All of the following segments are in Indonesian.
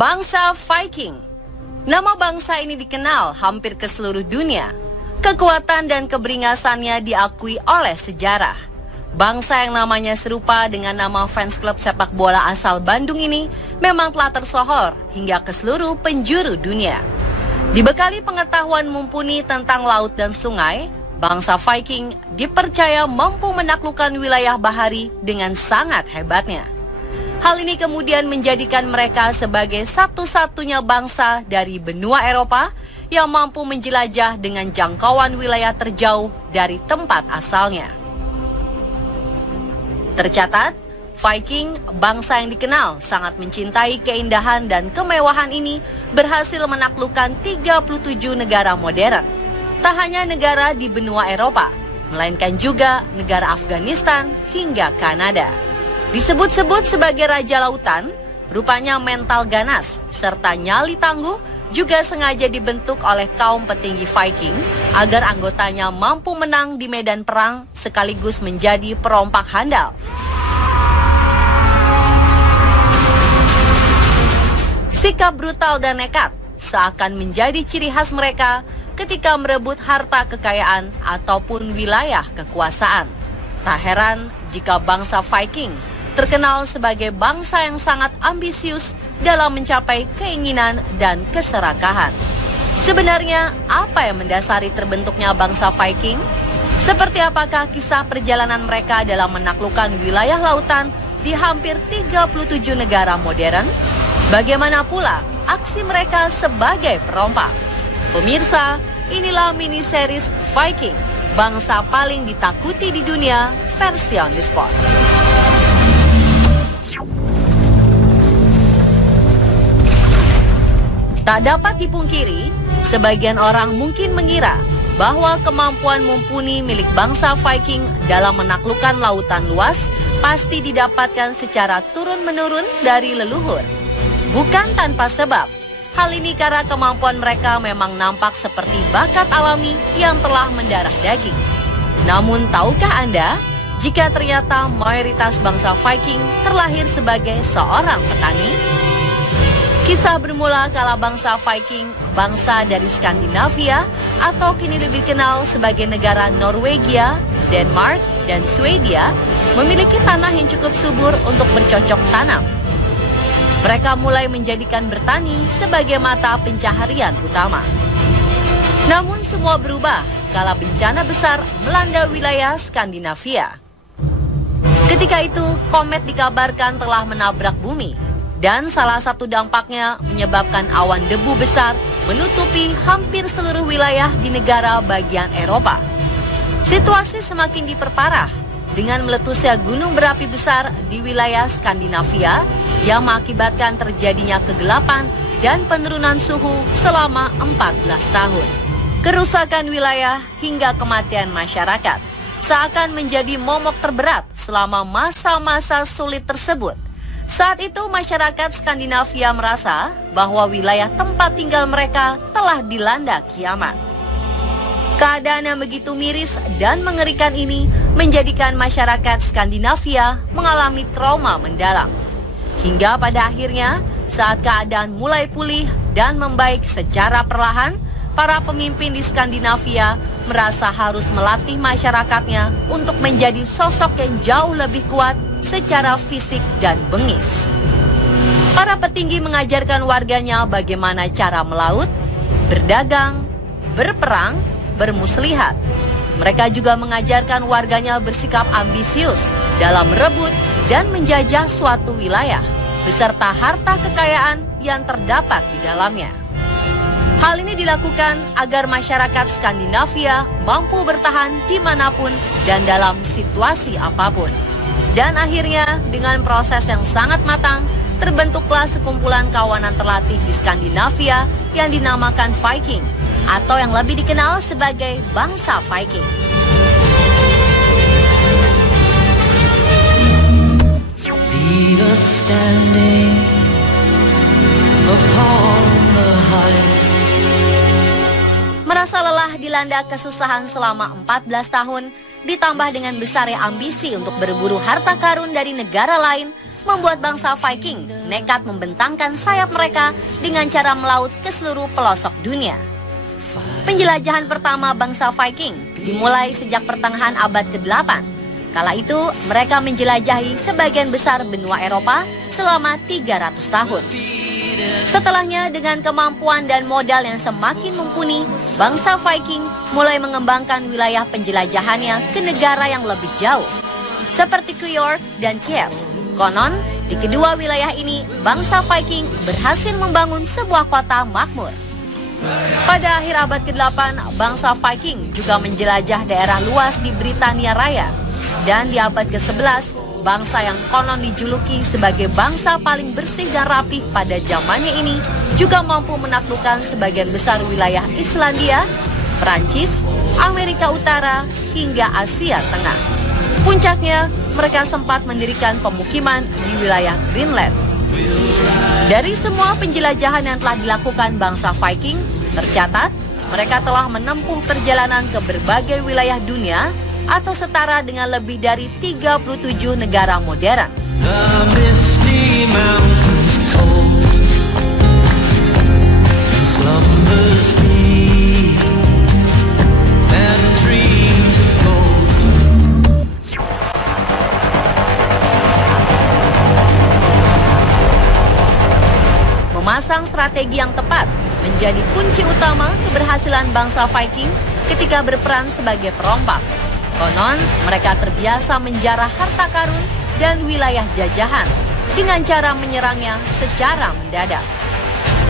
Bangsa Viking. Nama bangsa ini dikenal hampir ke seluruh dunia. Kekuatan dan keberingasannya diakui oleh sejarah. Bangsa yang namanya serupa dengan nama fans klub sepak bola asal Bandung ini memang telah tersohor hingga ke seluruh penjuru dunia. Dibekali pengetahuan mumpuni tentang laut dan sungai, bangsa Viking dipercaya mampu menaklukkan wilayah bahari dengan sangat hebatnya. Hal ini kemudian menjadikan mereka sebagai satu-satunya bangsa dari benua Eropa yang mampu menjelajah dengan jangkauan wilayah terjauh dari tempat asalnya. Tercatat, Viking, bangsa yang dikenal sangat mencintai keindahan dan kemewahan ini, berhasil menaklukkan 37 negara modern. Tak hanya negara di benua Eropa, melainkan juga negara Afghanistan hingga Kanada. Disebut-sebut sebagai raja lautan, rupanya mental ganas serta nyali tangguh juga sengaja dibentuk oleh kaum petinggi Viking agar anggotanya mampu menang di medan perang sekaligus menjadi perompak handal. Sikap brutal dan nekat seakan menjadi ciri khas mereka ketika merebut harta kekayaan ataupun wilayah kekuasaan. Tak heran jika bangsa Viking terkenal sebagai bangsa yang sangat ambisius dalam mencapai keinginan dan keserakahan. Sebenarnya, apa yang mendasari terbentuknya bangsa Viking? Seperti apakah kisah perjalanan mereka dalam menaklukkan wilayah lautan di hampir 37 negara modern? Bagaimana pula aksi mereka sebagai perompak? Pemirsa, inilah mini series Viking, bangsa paling ditakuti di dunia versi On The Spot. Tak dapat dipungkiri, sebagian orang mungkin mengira bahwa kemampuan mumpuni milik bangsa Viking dalam menaklukkan lautan luas pasti didapatkan secara turun-menurun dari leluhur. Bukan tanpa sebab, hal ini karena kemampuan mereka memang nampak seperti bakat alami yang telah mendarah daging. Namun tahukah Anda, jika ternyata mayoritas bangsa Viking terlahir sebagai seorang petani? Kisah bermula kala bangsa Viking, bangsa dari Skandinavia atau kini lebih dikenal sebagai negara Norwegia, Denmark, dan Swedia, memiliki tanah yang cukup subur untuk bercocok tanam. Mereka mulai menjadikan bertani sebagai mata pencaharian utama. Namun semua berubah kala bencana besar melanda wilayah Skandinavia. Ketika itu, komet dikabarkan telah menabrak bumi. Dan salah satu dampaknya menyebabkan awan debu besar menutupi hampir seluruh wilayah di negara bagian Eropa. Situasi semakin diperparah dengan meletusnya gunung berapi besar di wilayah Skandinavia yang mengakibatkan terjadinya kegelapan dan penurunan suhu selama 14 tahun. Kerusakan wilayah hingga kematian masyarakat seakan menjadi momok terberat selama masa-masa sulit tersebut. Saat itu masyarakat Skandinavia merasa bahwa wilayah tempat tinggal mereka telah dilanda kiamat. Keadaan yang begitu miris dan mengerikan ini menjadikan masyarakat Skandinavia mengalami trauma mendalam. Hingga pada akhirnya saat keadaan mulai pulih dan membaik secara perlahan, para pemimpin di Skandinavia merasa harus melatih masyarakatnya untuk menjadi sosok yang jauh lebih kuat secara fisik dan bengis. Para petinggi mengajarkan warganya bagaimana cara melaut, berdagang, berperang, bermuslihat. Mereka juga mengajarkan warganya bersikap ambisius dalam merebut dan menjajah suatu wilayah, beserta harta kekayaan yang terdapat di dalamnya. Hal ini dilakukan agar masyarakat Skandinavia mampu bertahan dimanapun dan dalam situasi apapun. Dan akhirnya dengan proses yang sangat matang, terbentuklah sekumpulan kawanan terlatih di Skandinavia yang dinamakan Viking, atau yang lebih dikenal sebagai bangsa Viking. Leave us standing upon the height. Merasa lelah dilanda kesusahan selama 14 tahun, ditambah dengan besarnya ambisi untuk berburu harta karun dari negara lain, membuat bangsa Viking nekat membentangkan sayap mereka dengan cara melaut ke seluruh pelosok dunia. Penjelajahan pertama bangsa Viking dimulai sejak pertengahan abad ke-8. Kala itu mereka menjelajahi sebagian besar benua Eropa selama 300 tahun. Setelahnya dengan kemampuan dan modal yang semakin mumpuni, bangsa Viking mulai mengembangkan wilayah penjelajahannya ke negara yang lebih jauh, seperti ke York dan Kiev. Konon, di kedua wilayah ini, bangsa Viking berhasil membangun sebuah kota makmur. Pada akhir abad ke-8, bangsa Viking juga menjelajah daerah luas di Britania Raya. Dan di abad ke-11, bangsa yang konon dijuluki sebagai bangsa paling bersih dan rapih pada zamannya ini juga mampu menaklukkan sebagian besar wilayah Islandia, Perancis, Amerika Utara, hingga Asia Tengah. Puncaknya, mereka sempat mendirikan pemukiman di wilayah Greenland. Dari semua penjelajahan yang telah dilakukan bangsa Viking, tercatat mereka telah menempuh perjalanan ke berbagai wilayah dunia atau setara dengan lebih dari 37 negara modern. Memasang strategi yang tepat menjadi kunci utama keberhasilan bangsa Viking ketika berperan sebagai perompak. Konon, mereka terbiasa menjarah harta karun dan wilayah jajahan dengan cara menyerangnya secara mendadak.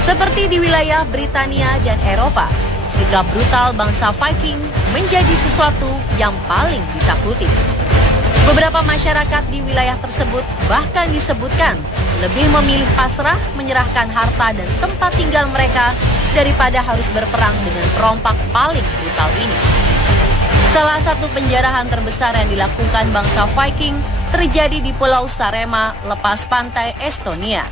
Seperti di wilayah Britania dan Eropa, sikap brutal bangsa Viking menjadi sesuatu yang paling ditakuti. Beberapa masyarakat di wilayah tersebut bahkan disebutkan lebih memilih pasrah menyerahkan harta dan tempat tinggal mereka daripada harus berperang dengan perompak paling brutal ini. Salah satu penjarahan terbesar yang dilakukan bangsa Viking terjadi di Pulau Saaremaa, lepas pantai Estonia.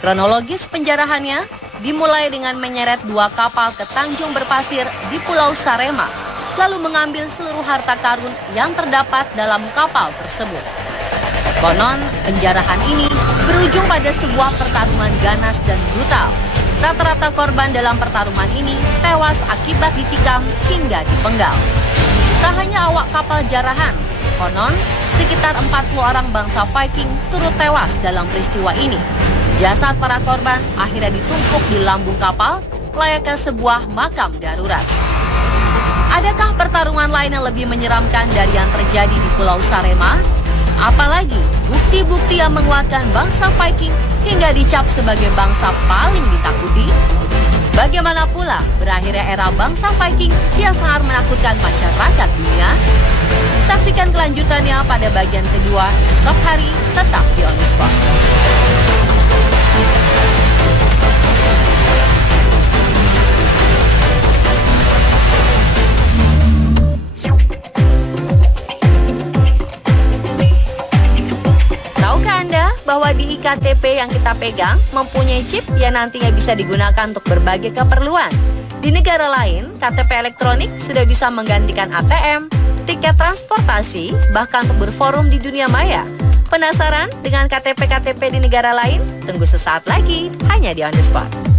Kronologis penjarahannya dimulai dengan menyeret 2 kapal ke Tanjung Berpasir di Pulau Saaremaa, lalu mengambil seluruh harta karun yang terdapat dalam kapal tersebut. Konon, penjarahan ini berujung pada sebuah pertarungan ganas dan brutal. Rata-rata korban dalam pertarungan ini tewas akibat ditikam hingga dipenggal. Tak hanya awak kapal jarahan, konon sekitar 40 orang bangsa Viking turut tewas dalam peristiwa ini. Jasad para korban akhirnya ditumpuk di lambung kapal layaknya sebuah makam darurat. Adakah pertarungan lain yang lebih menyeramkan dari yang terjadi di Pulau Saaremaa? Apalagi bukti-bukti yang menguatkan bangsa Viking hingga dicap sebagai bangsa paling ditakuti? Bagaimana pula berakhirnya era bangsa Viking yang sangat menakutkan masyarakat dunia? Saksikan kelanjutannya pada bagian kedua esok hari, tetap di On The Spot. Bahwa di iktp yang kita pegang mempunyai chip yang nantinya bisa digunakan untuk berbagai keperluan. Di negara lain, KTP elektronik sudah bisa menggantikan ATM, tiket transportasi, bahkan untuk berforum di dunia maya. Penasaran dengan KTP-KTP di negara lain? Tunggu sesaat lagi, hanya di On The Spot.